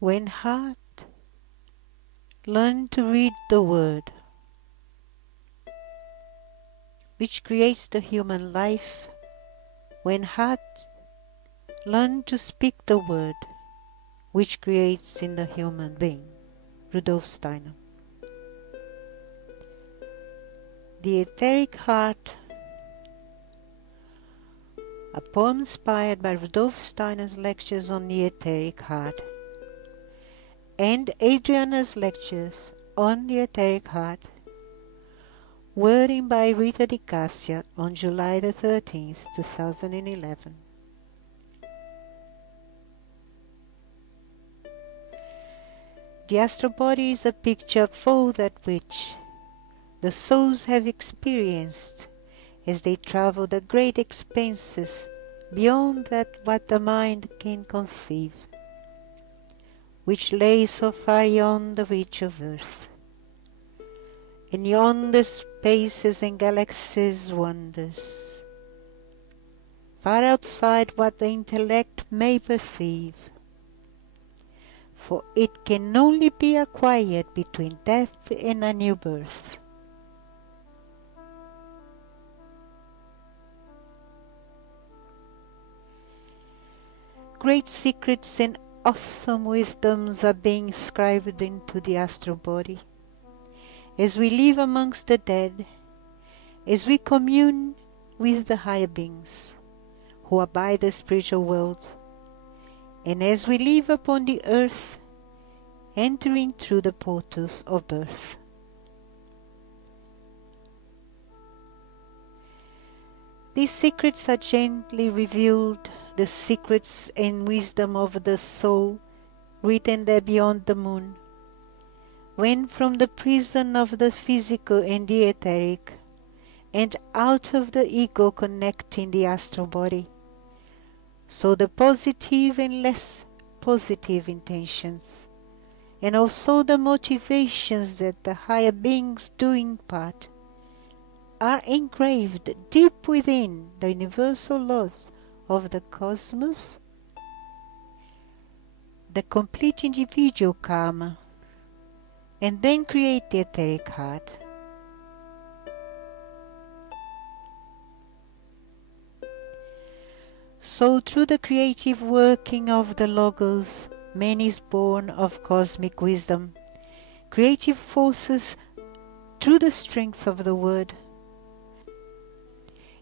When heart learn to read the word, which creates the human life, when heart learn to speak the word, which creates in the human being. Rudolf Steiner. The Etheric Heart, a poem inspired by Rudolf Steiner's lectures on the Etheric Heart, and Adriana's lectures on the Etheric Heart, wording by Rita Di Cassia on July the 13th, 2011. The astral body is a picture of all that which the souls have experienced as they travel the great expanses beyond that what the mind can conceive, which lay so far beyond the reach of earth, and beyond the spaces and galaxies wonders, far outside what the intellect may perceive, for it can only be acquired between death and a new birth. Great secrets and awesome wisdoms are being inscribed into the astral body. As we live amongst the dead, as we commune with the higher beings who abide the spiritual world, and as we live upon the earth, entering through the portals of birth. These secrets are gently revealed, the secrets and wisdom of the soul written there beyond the moon, when from the prison of the physical and the etheric, and out of the ego connecting the astral body, so the positive and less positive intentions, and also the motivations that the higher beings do impart, are engraved deep within the universal laws of the cosmos, the complete individual karma, and then create the etheric heart. So through the creative working of the Logos, man is born of cosmic wisdom, creative forces through the strength of the word,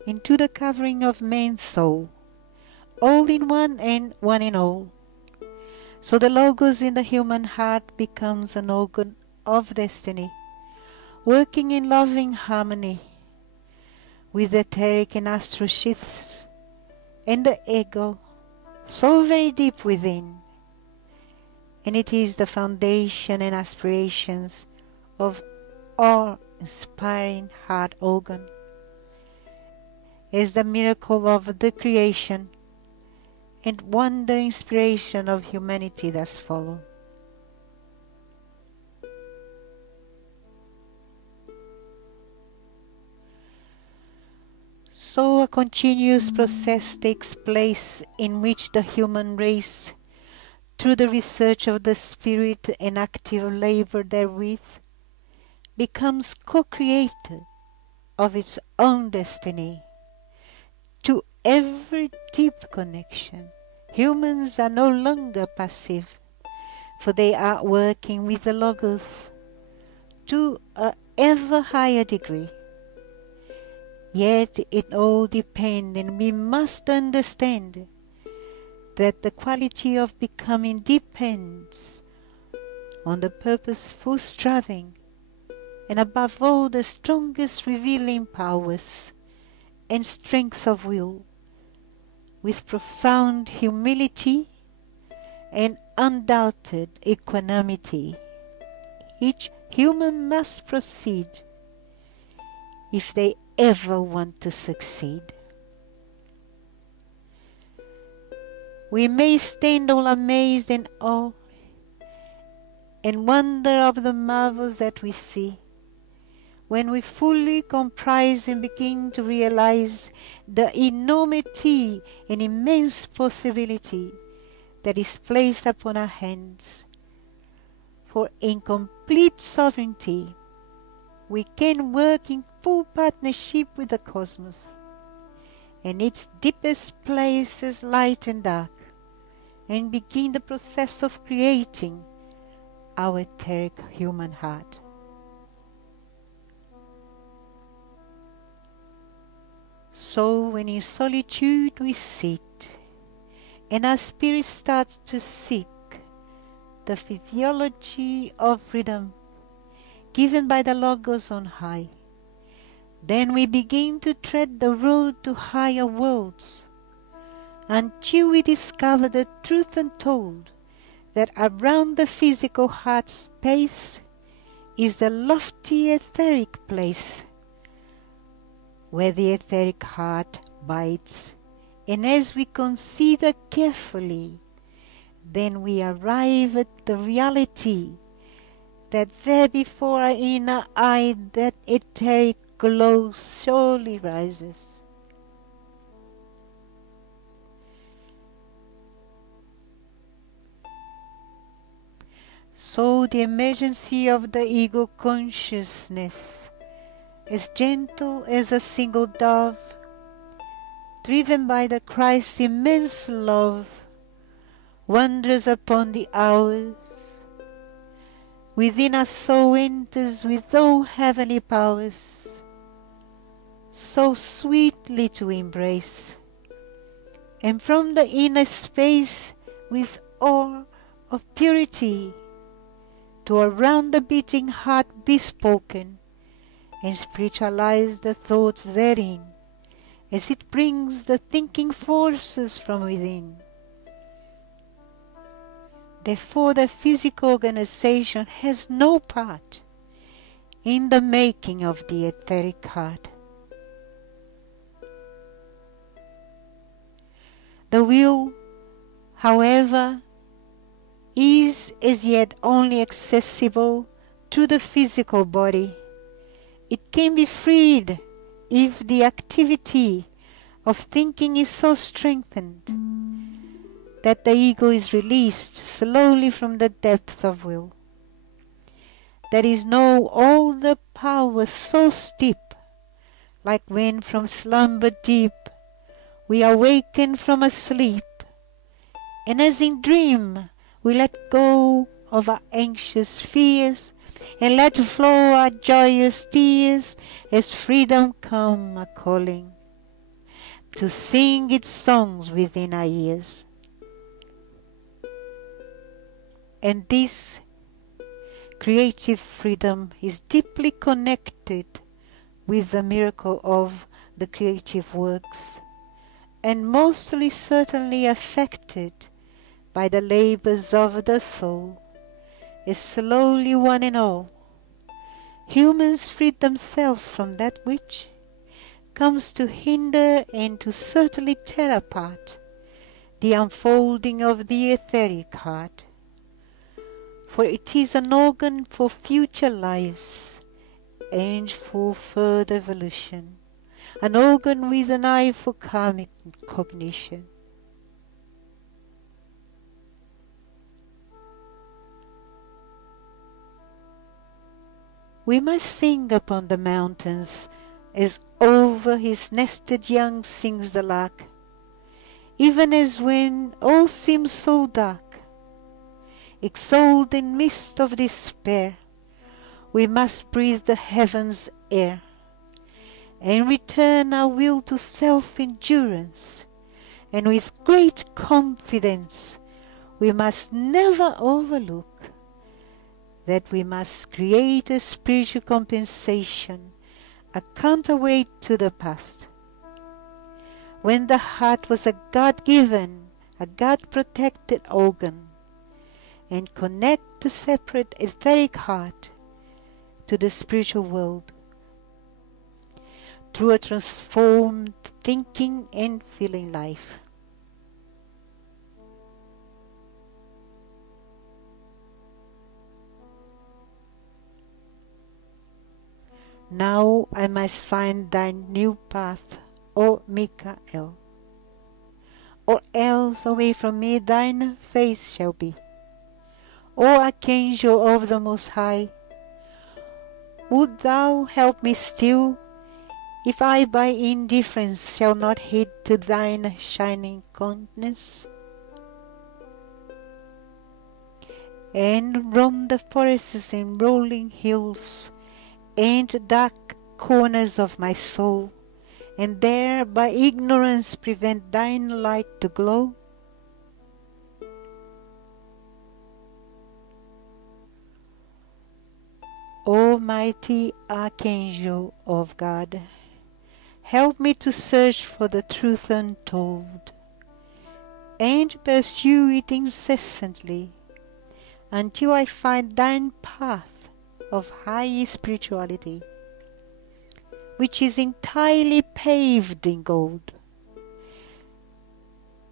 into the covering of man's soul, all in one and one in all. So the Logos in the human heart becomes an organ of destiny, working in loving harmony with the etheric and astral shifts, and the ego, so very deep within, and it is the foundation and aspirations of our inspiring heart organ, as the miracle of the creation and wonder inspiration of humanity thus follow. So a continuous process takes place in which the human race, through the research of the spirit and active labor therewith, becomes co-creator of its own destiny. To every deep connection, humans are no longer passive, for they are working with the Logos to an ever higher degree. Yet it all depends, and we must understand that the quality of becoming depends on the purposeful striving, and above all the strongest revealing powers and strength of will, with profound humility and undoubted equanimity. Each human must proceed if they ever want to succeed. We may stand all amazed in awe and wonder of the marvels that we see, when we fully comprise and begin to realize the enormity and immense possibility that is placed upon our hands for in complete sovereignty we can work in full partnership with the cosmos, and its deepest places light and dark, and begin the process of creating our etheric human heart. So when in solitude we sit, and our spirit starts to seek the physiology of freedom given by the Logos on high, then we begin to tread the road to higher worlds, until we discover the truth untold that around the physical heart space is the lofty etheric place, where the etheric heart bides. And as we consider carefully, then we arrive at the reality that there before our inner eye that etheric glow surely rises. So the emergency of the ego consciousness, as gentle as a single dove, driven by the Christ's immense love, wanders upon the hours. Within our soul enters with all heavenly powers, so sweetly to embrace, and from the inner space with awe of purity, to around the beating heart be spoken, and spiritualize the thoughts therein, as it brings the thinking forces from within. Therefore the physical organization has no part in the making of the etheric heart. The will, however, is as yet only accessible through the physical body. It can be freed if the activity of thinking is so strengthened that the ego is released slowly from the depth of will. There is no older power so steep, like when from slumber deep we awaken from a sleep, and as in dream we let go of our anxious fears, and let flow our joyous tears, as freedom come a-calling, to sing its songs within our ears. And this creative freedom is deeply connected with the miracle of the creative works, and mostly certainly affected by the labors of the soul, as slowly one and all humans free themselves from that which comes to hinder and to certainly tear apart the unfolding of the etheric heart. For it is an organ for future lives and for further evolution, an organ with an eye for karmic cognition. We must sing upon the mountains, as over his nested young sings the lark, even as when all seems so dark, exhaled in mist of despair, we must breathe the heavens' air, and return our will to self-endurance, and with great confidence we must never overlook that we must create a spiritual compensation, a counterweight to the past. When the heart was a God-given, a God-protected organ, and connect the separate etheric heart to the spiritual world through a transformed thinking and feeling life. Now I must find thy new path, O Michael, or else away from me thine face shall be. O Archangel of the Most High, would thou help me still, if I by indifference shall not heed to thine shining countenance, and roam the forests and rolling hills, and dark corners of my soul, and there by ignorance prevent thine light to glow? O mighty Archangel of God, help me to search for the truth untold, and pursue it incessantly, until I find thine path of high spirituality, which is entirely paved in gold.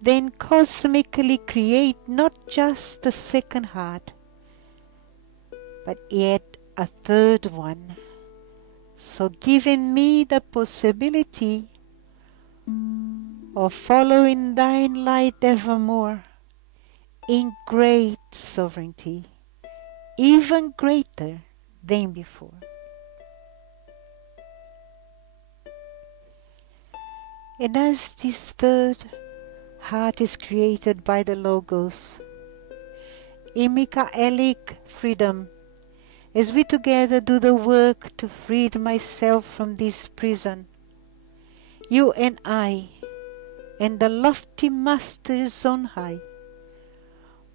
Then cosmically create not just a second heart, but yet a third one, so giving me the possibility of following thine light evermore in great sovereignty, even greater than before. And as this third heart is created by the Logos, in Michaelic freedom, as we together do the work to free myself from this prison, you and I, and the lofty Masters on high,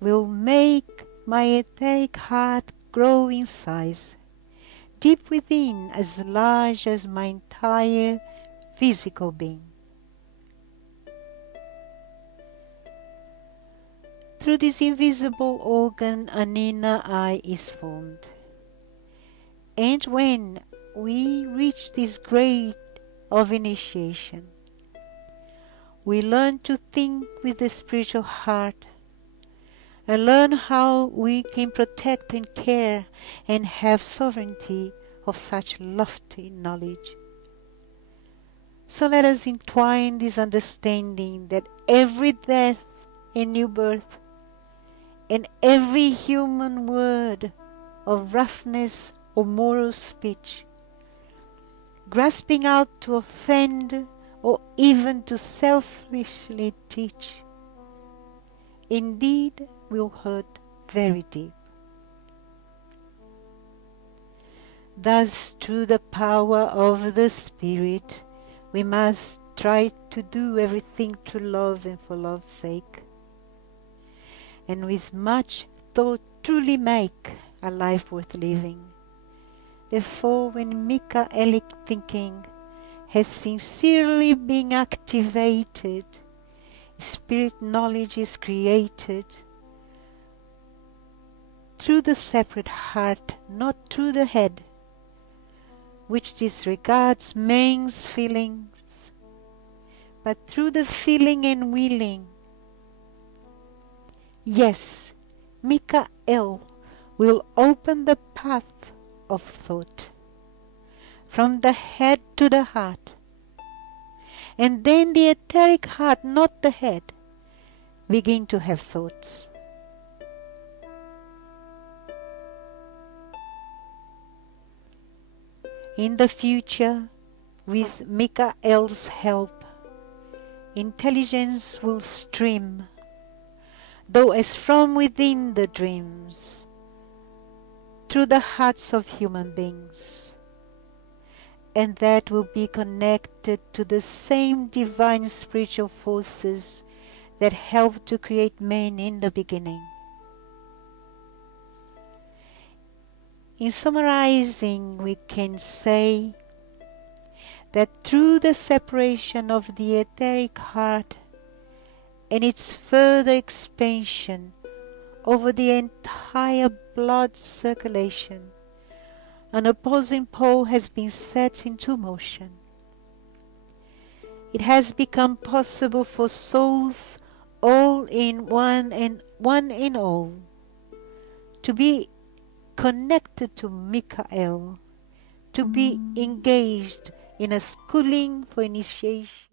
will make my etheric heart grow in size, deep within, as large as my entire physical being. Through this invisible organ an inner eye is formed. And when we reach this grade of initiation, we learn to think with the spiritual heart, and learn how we can protect and care and have sovereignty of such lofty knowledge. So let us entwine this understanding that every death and new birth, and every human word of roughness or moral speech, grasping out to offend or even to selfishly teach, indeed will hurt very deep. Thus, through the power of the Spirit, we must try to do everything to love and for love's sake, and with much thought truly make a life worth living. Therefore, when Michaelic thinking has sincerely been activated, spirit knowledge is created through the separate heart, not through the head, which disregards man's feelings, but through the feeling and willing. Yes, Michael will open the path of thought from the head to the heart, and then the etheric heart, not the head, begin to have thoughts. In the future, with Michael's help, intelligence will stream, though as from within the dreams, through the hearts of human beings, and that will be connected to the same divine spiritual forces that helped to create man in the beginning. In summarizing, we can say that through the separation of the etheric heart and its further expansion over the entire blood circulation, an opposing pole has been set into motion. It has become possible for souls all in one and one in all to be connected to Michael, to be engaged in a schooling for initiation